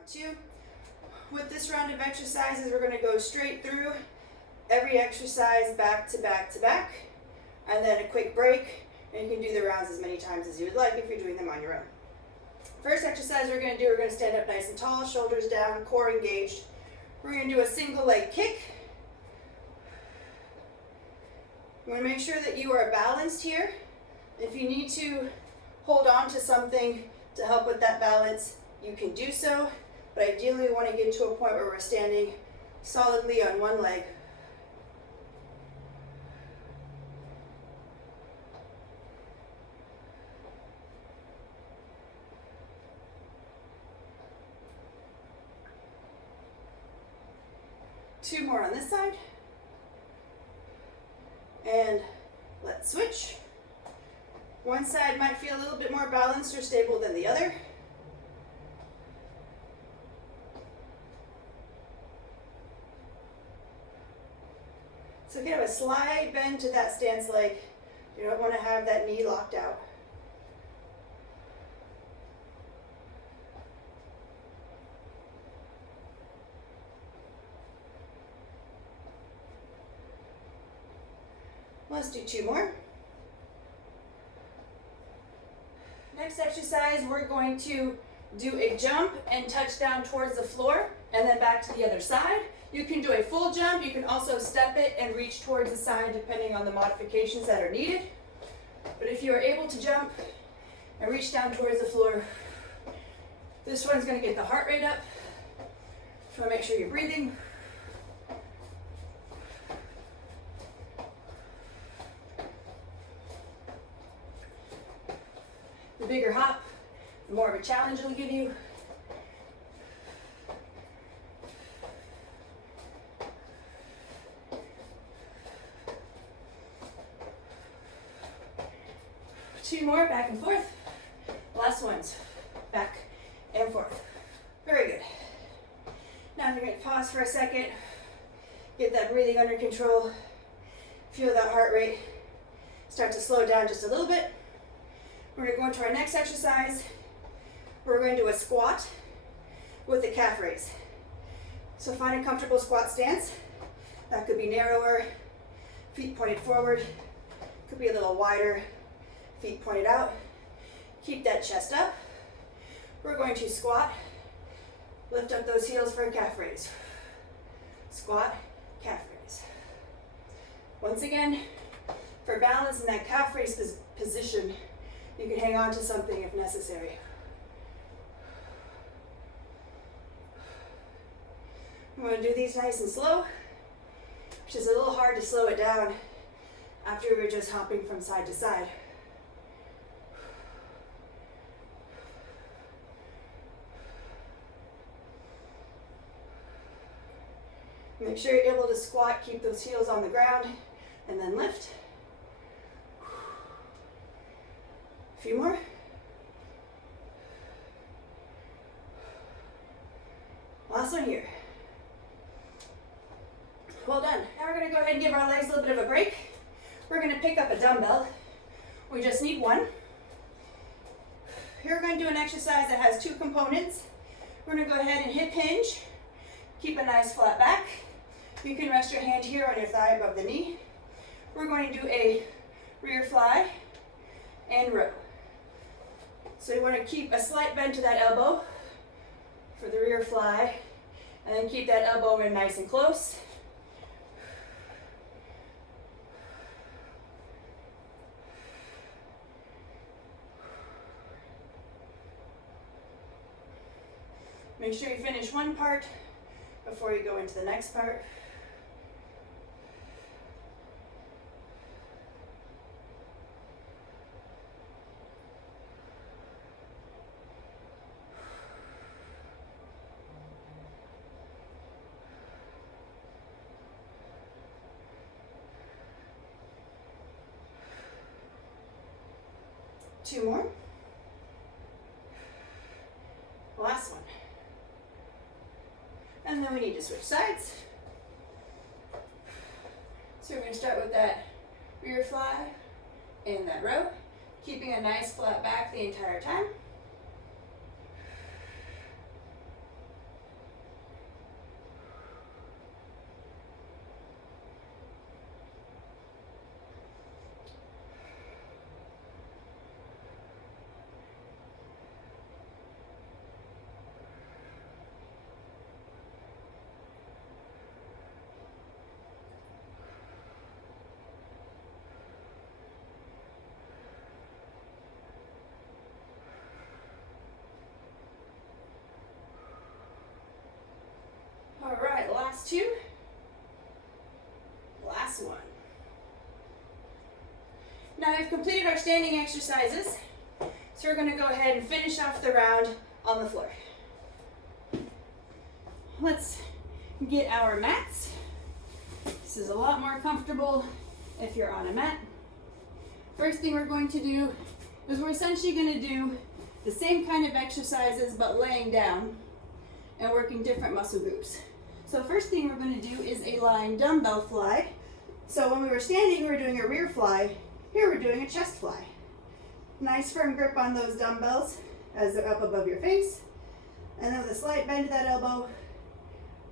round two. With this round of exercises, we're going to go straight through every exercise back to back to back, and then a quick break, and you can do the rounds as many times as you would like if you're doing them on your own. First exercise we're going to stand up nice and tall, shoulders down, core engaged. We're going to do a single leg kick. You want to make sure that you are balanced here. If you need to hold on to something to help with that balance, you can do so, but ideally we want to get to a point where we're standing solidly on one leg. Two more on this side. And let's switch. One side might feel a little bit more balanced or stable than the other. So kind of a slight bend to that stance leg. You don't want to have that knee locked out. Let's do two more. Next exercise, we're going to do a jump and touch down towards the floor and then back to the other side. You can do a full jump. You can also step it and reach towards the side depending on the modifications that are needed. But if you are able to jump and reach down towards the floor, this one's going to get the heart rate up. So make sure you're breathing. The bigger hop, the more of a challenge it'll give you. Two more, back and forth. Last ones, back and forth. Very good. Now you're going to pause for a second, get that breathing under control, feel that heart rate start to slow down just a little bit. We're going to go into our next exercise. We're going to do a squat with a calf raise. So find a comfortable squat stance. That could be narrower, feet pointed forward. Could be a little wider, feet pointed out. Keep that chest up. We're going to squat. Lift up those heels for a calf raise. Squat, calf raise. Once again, for balance in that calf raise position, you can hang on to something if necessary. I'm going to do these nice and slow, which is a little hard to slow it down after we were just hopping from side to side. Make sure you're able to squat, keep those heels on the ground, and then lift. A few more. Last one here. Well done. Now we're going to go ahead and give our legs a little bit of a break. We're going to pick up a dumbbell. We just need one. Here we're going to do an exercise that has two components. We're going to go ahead and hip hinge. Keep a nice flat back. You can rest your hand here on your thigh above the knee. We're going to do a rear fly and row. So you want to keep a slight bend to that elbow for the rear fly, and then keep that elbow in nice and close. Make sure you finish one part before you go into the next part. Two more. Last one. And then we need to switch sides. So we're going to start with that rear fly in that row, keeping a nice flat back the entire time. Now we've completed our standing exercises, so we're going to go ahead and finish off the round on the floor. Let's get our mats. This is a lot more comfortable if you're on a mat. First thing we're going to do is we're essentially going to do the same kind of exercises but laying down and working different muscle groups. So first thing we're going to do is a lying dumbbell fly. So when we were standing, we were doing a rear fly. Here we're doing a chest fly. Nice firm grip on those dumbbells as they're up above your face. And then with a slight bend to that elbow,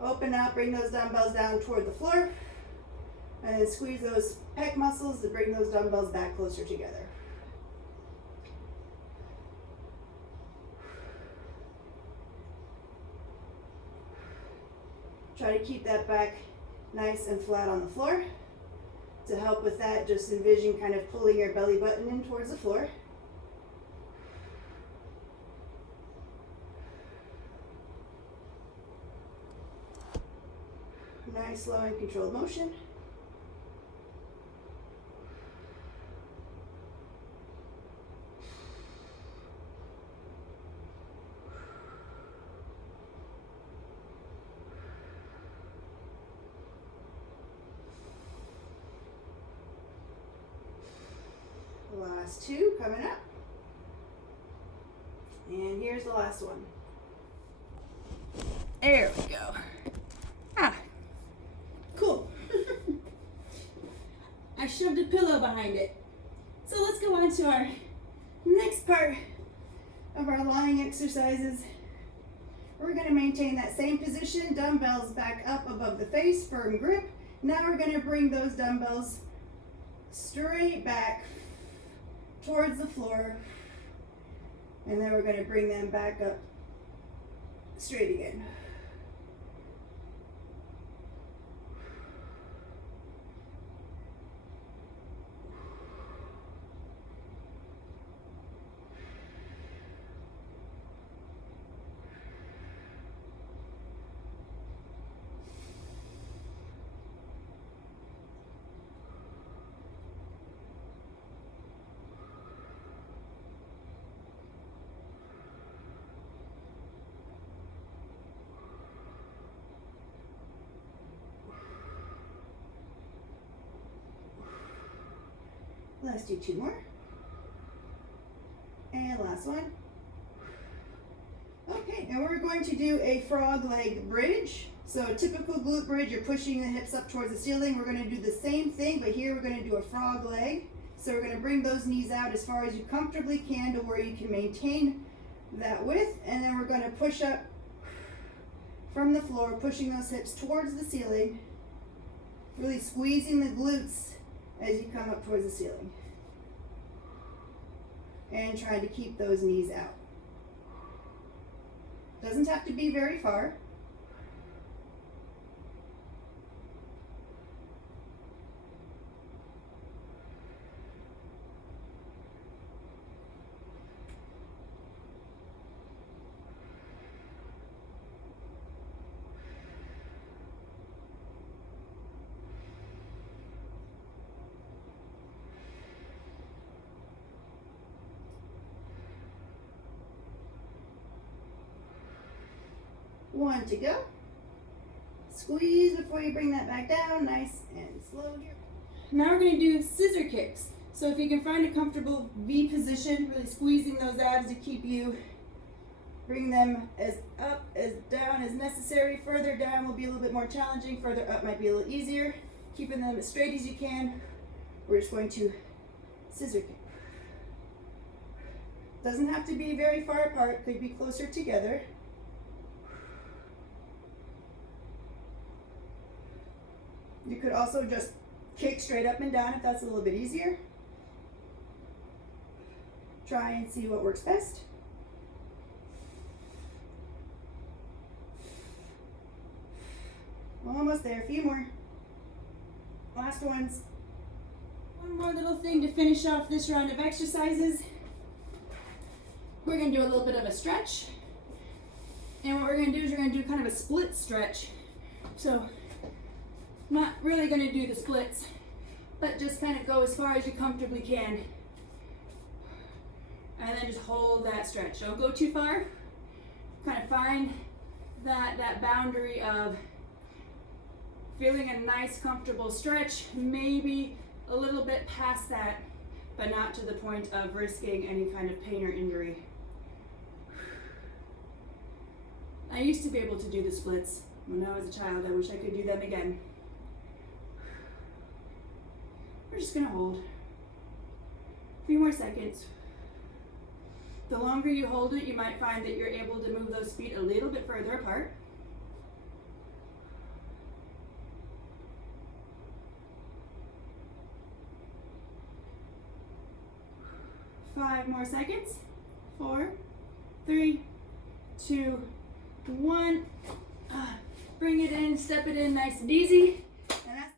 open up, bring those dumbbells down toward the floor. And then squeeze those pec muscles to bring those dumbbells back closer together. Try to keep that back nice and flat on the floor. To help with that, just envision kind of pulling your belly button in towards the floor. Nice, slow and controlled motion. Last two coming up. And here's the last one. There we go. Ah, cool. I shoved a pillow behind it. So let's go on to our next part of our lying exercises. We're going to maintain that same position, dumbbells back up above the face, firm grip. Now we're going to bring those dumbbells straight back towards the floor, and then we're going to bring them back up straight again. Let's do two more. And last one. Okay, and we're going to do a frog leg bridge. So a typical glute bridge, you're pushing the hips up towards the ceiling. We're going to do the same thing, but here we're going to do a frog leg. So we're going to bring those knees out as far as you comfortably can to where you can maintain that width. And then we're going to push up from the floor, pushing those hips towards the ceiling, really squeezing the glutes as you come up towards the ceiling. And trying to keep those knees out. Doesn't have to be very far. One to go. Squeeze before you bring that back down, nice and slow here. Now we're going to do scissor kicks. So if you can find a comfortable V position, really squeezing those abs to keep you, bring them as up, as down as necessary. Further down will be a little bit more challenging, further up might be a little easier. Keeping them as straight as you can. We're just going to scissor kick. Doesn't have to be very far apart, could be closer together. You could also just kick straight up and down if that's a little bit easier. Try and see what works best. Almost there, a few more. Last ones. One more little thing to finish off this round of exercises. We're going to do a little bit of a stretch. And what we're going to do is we're going to do kind of a split stretch. So, not really going to do the splits but just kind of go as far as you comfortably can. And then just hold that stretch. Don't go too far. Kind of find that boundary of feeling a nice, comfortable stretch, maybe a little bit past that, but not to the point of risking any kind of pain or injury. I used to be able to do the splits when I was a child. I wish I could do them again. We're just gonna hold. A few more seconds. The longer you hold it, you might find that you're able to move those feet a little bit further apart. 5 more seconds. 4, 3, 2, 1. Bring it in, step it in nice and easy. And that's